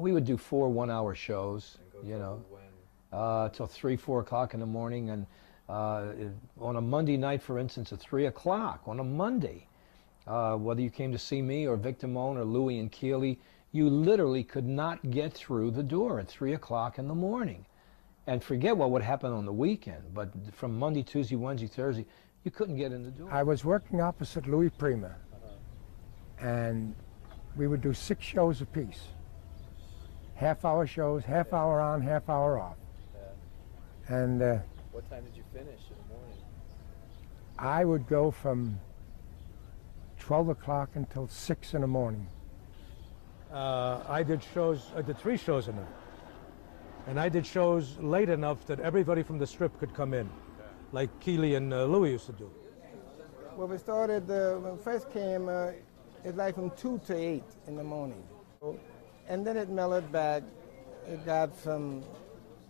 We would do 4 one-hour shows, you know, When? till 3, 4 o'clock in the morning, and on a Monday night, for instance, at 3 o'clock on a Monday, whether you came to see me or Vic Damone or Louie and Keeley, you literally could not get through the door at 3 o'clock in the morning. And forget what would happen on the weekend, but from Monday, Tuesday, Wednesday, Thursday, you couldn't get in the door. I was working opposite Louis Prima, and we would do 6 shows apiece. Half-hour shows, half hour on, half hour off. Yeah. And What time did you finish in the morning? I would go from 12 o'clock until 6 in the morning. I did 3 shows a night. And I did shows late enough that everybody from the Strip could come in, like Keeley and Louie used to do. Well, we started, when we first came, it's like from 2 to 8 in the morning. And then it mellowed back. It got from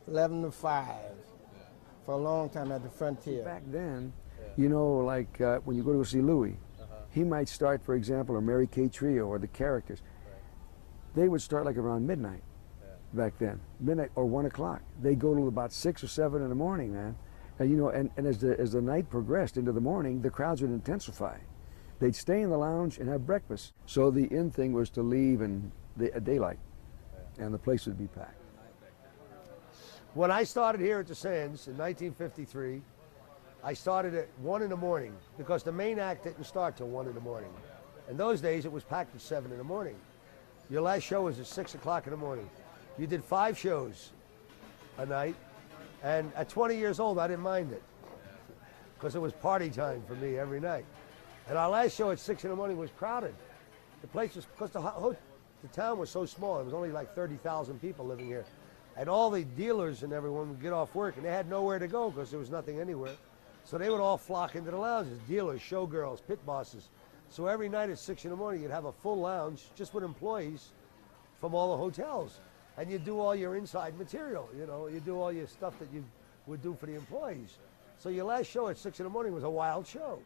11 to 5 for a long time at the Frontier. Back then, you know, like when you go to see Louie, he might start, for example, or Mary Kay Trio or the Characters. They would start like around midnight back then, midnight or 1 o'clock. They go to about 6 or 7 in the morning, man. And you know, and as the night progressed into the morning, the crowds would intensify. They'd stay in the lounge and have breakfast. So the in thing was to leave in at daylight, and the place would be packed. When I started here at the Sands in 1953, I started at 1 in the morning because the main act didn't start till 1 in the morning. In those days, it was packed at 7 in the morning. Your last show was at 6 o'clock in the morning. You did 5 shows a night, and at 20 years old, I didn't mind it because it was party time for me every night. And our last show at 6 in the morning was crowded. The place was, because the town was so small, there was only like 30,000 people living here. And all the dealers and everyone would get off work, and they had nowhere to go because there was nothing anywhere. So they would all flock into the lounges, dealers, showgirls, pit bosses. So every night at 6 in the morning, you'd have a full lounge just with employees from all the hotels. And you'd do all your inside material, you know, you do all your stuff that you would do for the employees. So your last show at 6 in the morning was a wild show.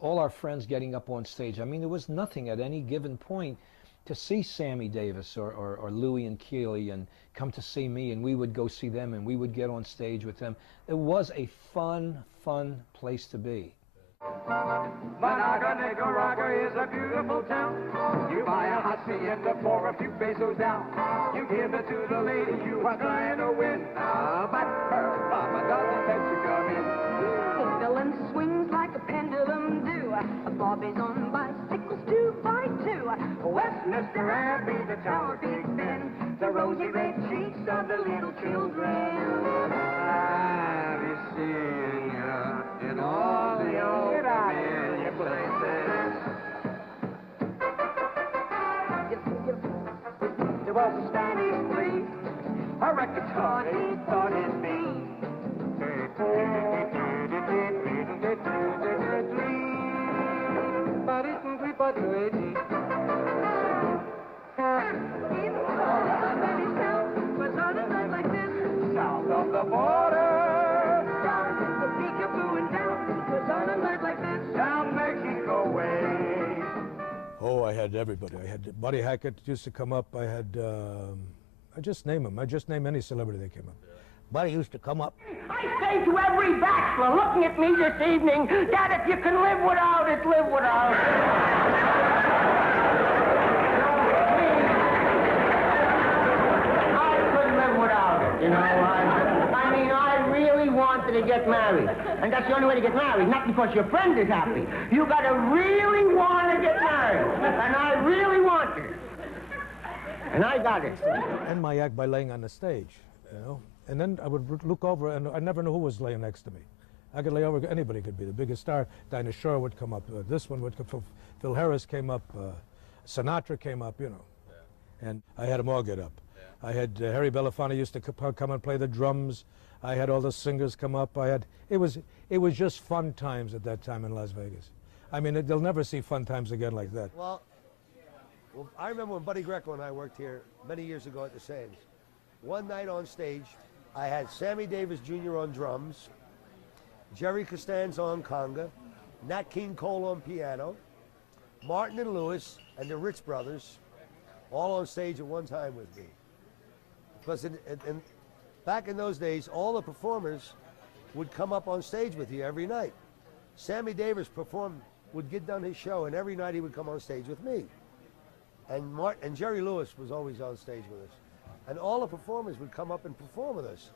All our friends getting up on stage. I mean, there was nothing at any given point to see Sammy Davis or Louie and Keeley and come to see me, and we would go see them and we would get on stage with them. It was a fun place to be. Monaga, Nicaragua is a beautiful town. You buy a hacienda for a few pesos down. You give it to the lady you are trying to win. But her mama doesn't let you come in. The villain swings like a pendulum do. Bobby's on bicycles 2x2. Westminster Abbey, the Tower of Big Ben, the rosy red cheeks of the little children. Have you seen you in all the old familiar places? There was a Spanish flea, a record store he thought it'd be. South of the border, down the peekaboo and down, was on a night like this, down Mexico way. Oh, I had everybody. I had Buddy Hackett used to come up. I had, I just name him. I just name any celebrity that came up. Buddy used to come up. I say to every bachelor looking at me this evening that if you can live without it, live without it. I couldn't live without it, you know. I mean, I really wanted to get married. And that's the only way to get married, not because your friend is happy. You gotta really want to get married. And I really wanted it. And I got it. End my act by laying on the stage, you know. And then I would look over, and I never knew who was laying next to me. I could lay over, anybody could be. The biggest star, Dinah Shore would come up. This one would come, Phil Harris came up. Sinatra came up, you know. Yeah. And I had them all get up. Yeah. I had Harry Belafonte used to come and play the drums. I had all the singers come up. It was just fun times at that time in Las Vegas. I mean, they'll never see fun times again like that. Well, I remember when Buddy Greco and I worked here many years ago at the Sands. One night on stage, I had Sammy Davis Jr. on drums, Jerry Costanza on conga, Nat King Cole on piano, Martin and Lewis and the Ritz Brothers all on stage at one time with me. Because back in those days, all the performers would come up on stage with you every night. Sammy Davis would get done his show, and every night he would come on stage with me. And Jerry Lewis was always on stage with us. And all the performers would come up and perform with us.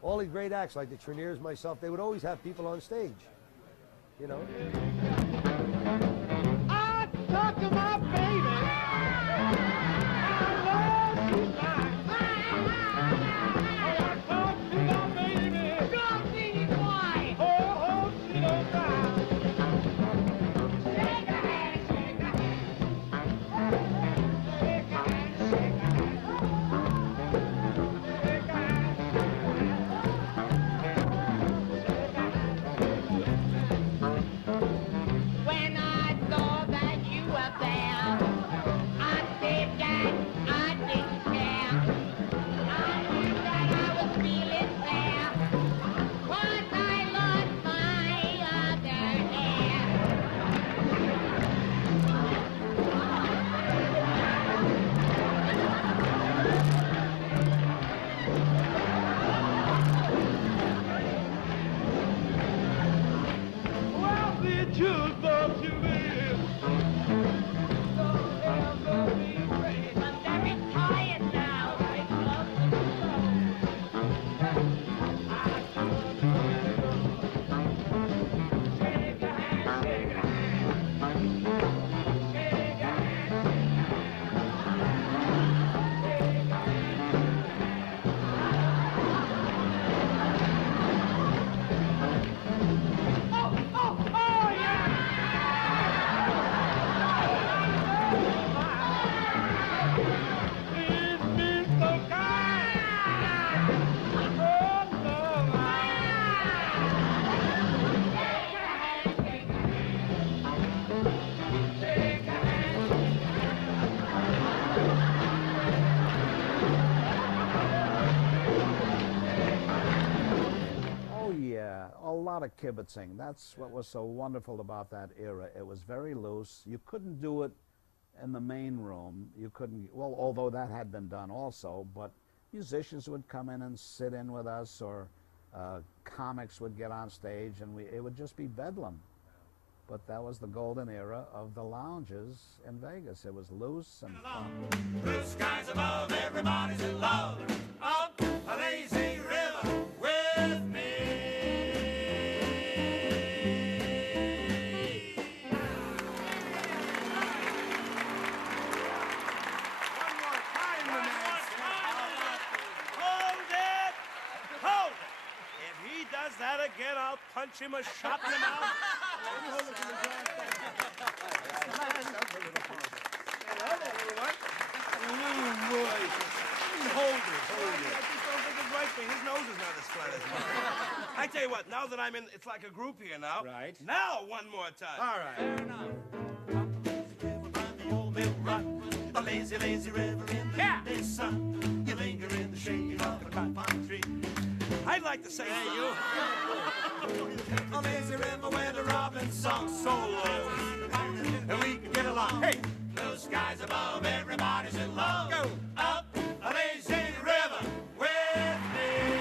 All the great acts like the Treniers, myself, they would always have people on stage, you know. I talk to my baby. I love you like. I talk to my baby. Don't see you cry. Oh, she don't cry. Shake her hand, shake her hand. Shake her hand, shake her hand. Shake her hand, shake her hand. When I saw that you were there, I said that I didn't care. I knew that I was feeling fair, 'cause I lost my other hair. Well, did you love to be? Don't ever be afraid. I'm very tired now. I love to shake your hand, shake your hand. Shake your hand, oh, yeah! It's been so kind. Oh, no. Shake your hand, shake your hand. Shake your hand. Oh yeah, a lot of kibitzing. That's what was so wonderful about that era. It was very loose. You couldn't do it in the main room. You couldn't, well, although that had been done also, but musicians would come in and sit in with us, or comics would get on stage, and it would just be bedlam. But that was the golden era of the lounges in Vegas. It was loose and fun. Blue skies above, everybody's in love. Up a lazy river with me. One more time, Hold it! Hold it! If he does that again, I'll punch him a shot in the mouth. Hold it. I just don't think it's right for his nose is not as flat as mine. I tell you what, now that I'm in, it's like a group here now. Right. Now, one more time. All right. Fair enough. A lazy, lazy river in the midday sun. You linger in the shade of a palm tree. I'd like to say, hey, you. A lazy river where the robins song so low, and we can get along. Hey, blue skies above, everybody's in love. Go up a lazy river with me.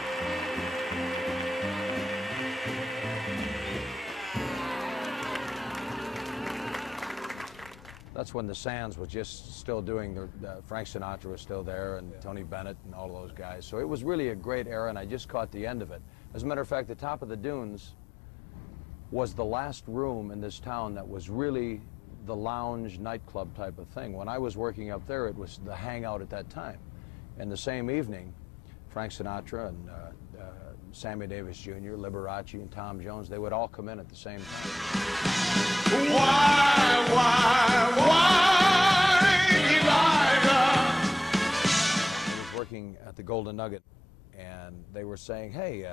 That's when the Sands was just still doing Frank Sinatra was still there, and Tony Bennett and all those guys. So it was really a great era, and I just caught the end of it. As a matter of fact, the Top of the Dunes was the last room in this town that was really the lounge nightclub type of thing. When I was working up there, it was the hangout at that time. And the same evening, Frank Sinatra and Sammy Davis Jr., Liberace, and Tom Jones, they would all come in at the same time. I was working at the Golden Nugget, and they were saying, hey,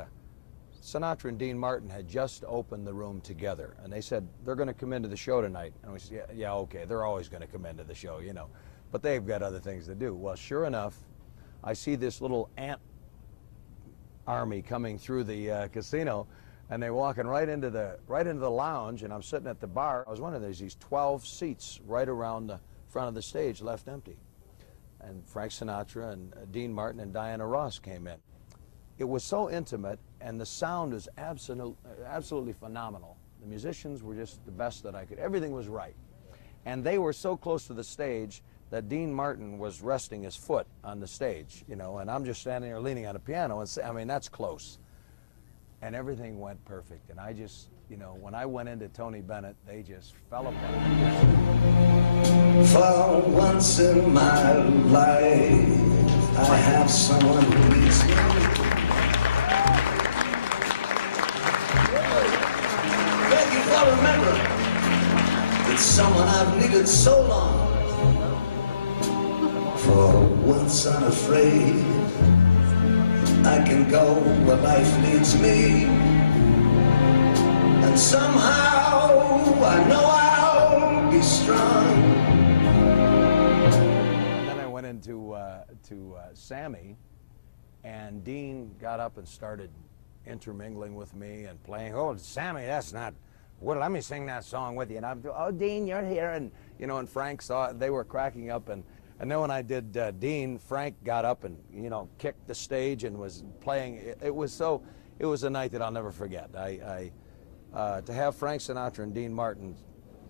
Sinatra and Dean Martin had just opened the room together, and they said, they're going to come into the show tonight. And we said, yeah, okay, they're always going to come into the show, you know, but they've got other things to do. Well, sure enough, I see this little ant army coming through the casino, and they're walking right into the lounge, and I'm sitting at the bar. I was wondering, there's these 12 seats right around the front of the stage left empty. And Frank Sinatra and Dean Martin and Diana Ross came in. It was so intimate, and the sound was absolutely phenomenal. The musicians were just the best that I could. Everything was right. And they were so close to the stage that Dean Martin was resting his foot on the stage, you know, and I'm just standing there leaning on a piano, and I mean, that's close. And everything went perfect. And I just, you know, when I went into Tony Bennett, they just fell apart. For once in my life, I have someone who needs me. Thank you for remembering. It's someone I've needed so long. For once unafraid, I can go where life leads me. And somehow I know I'll be strong. And then I went into Sammy, and Dean got up and started intermingling with me and playing. Oh, Sammy, that's not. Well, let me sing that song with you. And I'm, oh, Dean, you're here. And, you know, and Frank saw it. They were cracking up. And then when I did Dean, Frank got up and, you know, kicked the stage and was playing. It was a night that I'll never forget. To have Frank Sinatra and Dean Martin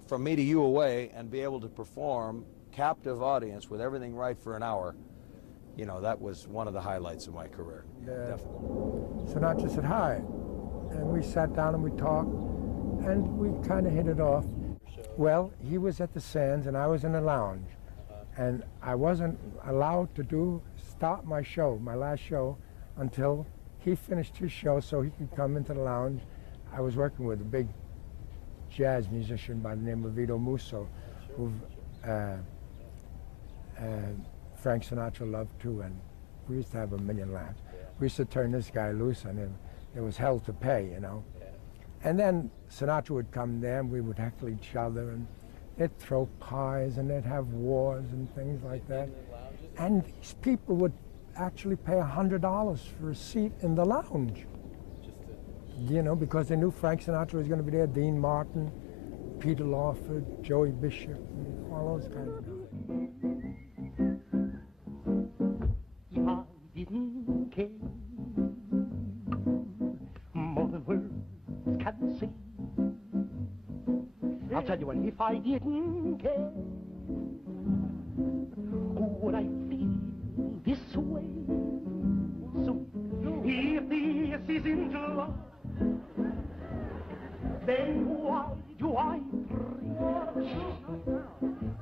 from me to you away and be able to perform captive audience with everything right for an hour, you know, that was one of the highlights of my career. Definitely. Sinatra said hi, and we sat down and we talked, and we kind of hit it off. Well, he was at the Sands and I was in the lounge, and I wasn't allowed to start my show, my last show, until he finished his show so he could come into the lounge. I was working with a big jazz musician by the name of Vito Musso, who Frank Sinatra loved too, and we used to have a million laughs. We used to turn this guy loose on him. It was hell to pay, you know. And then Sinatra would come there and we would heckle each other, and they'd throw pies and they'd have wars and things like that. And these people would actually pay $100 for a seat in the lounge. You know, because they knew Frank Sinatra was going to be there, Dean Martin, Peter Lawford, Joey Bishop, and all those kinds of guys. If I didn't care more than words can say, I'll tell you what, if I didn't care, would I feel this way? So, if this isn't love, then why do I preach?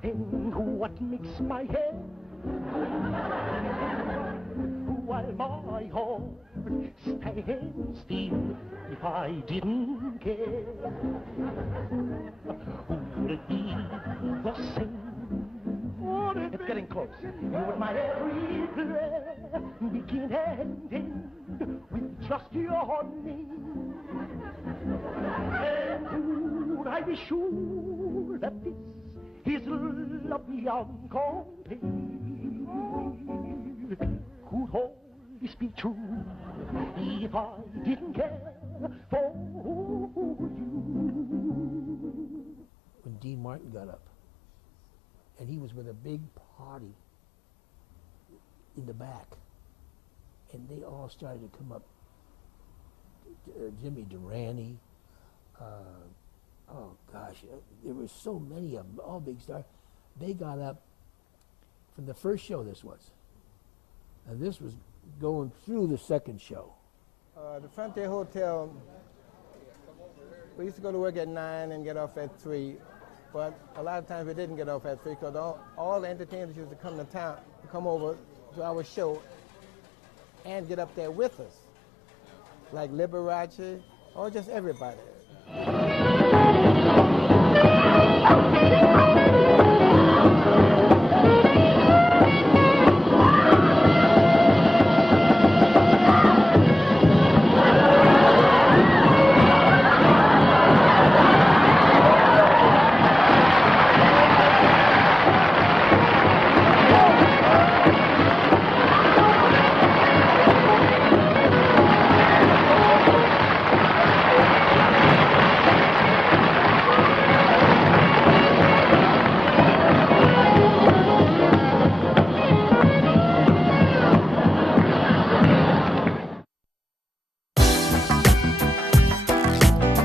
And what makes my head while my heart stands still? If I didn't care, would it be the same? It's getting close. Would my every prayer begin and end with just your name? And would I be sure that this is love beyond compare? Could all this be true if I didn't care for you? When Dean Martin got up, and he was with a big party in the back, and they all started to come up. Jimmy Durante, oh gosh, there were so many of them, all big stars. They got up from the first show, this was, and this was going through the second show. The Frontier Hotel, we used to go to work at 9 and get off at 3, but a lot of times we didn't get off at 3 because all the entertainers used to come to town, come over to our show and get up there with us, like Liberace or just everybody.